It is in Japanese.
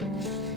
うん。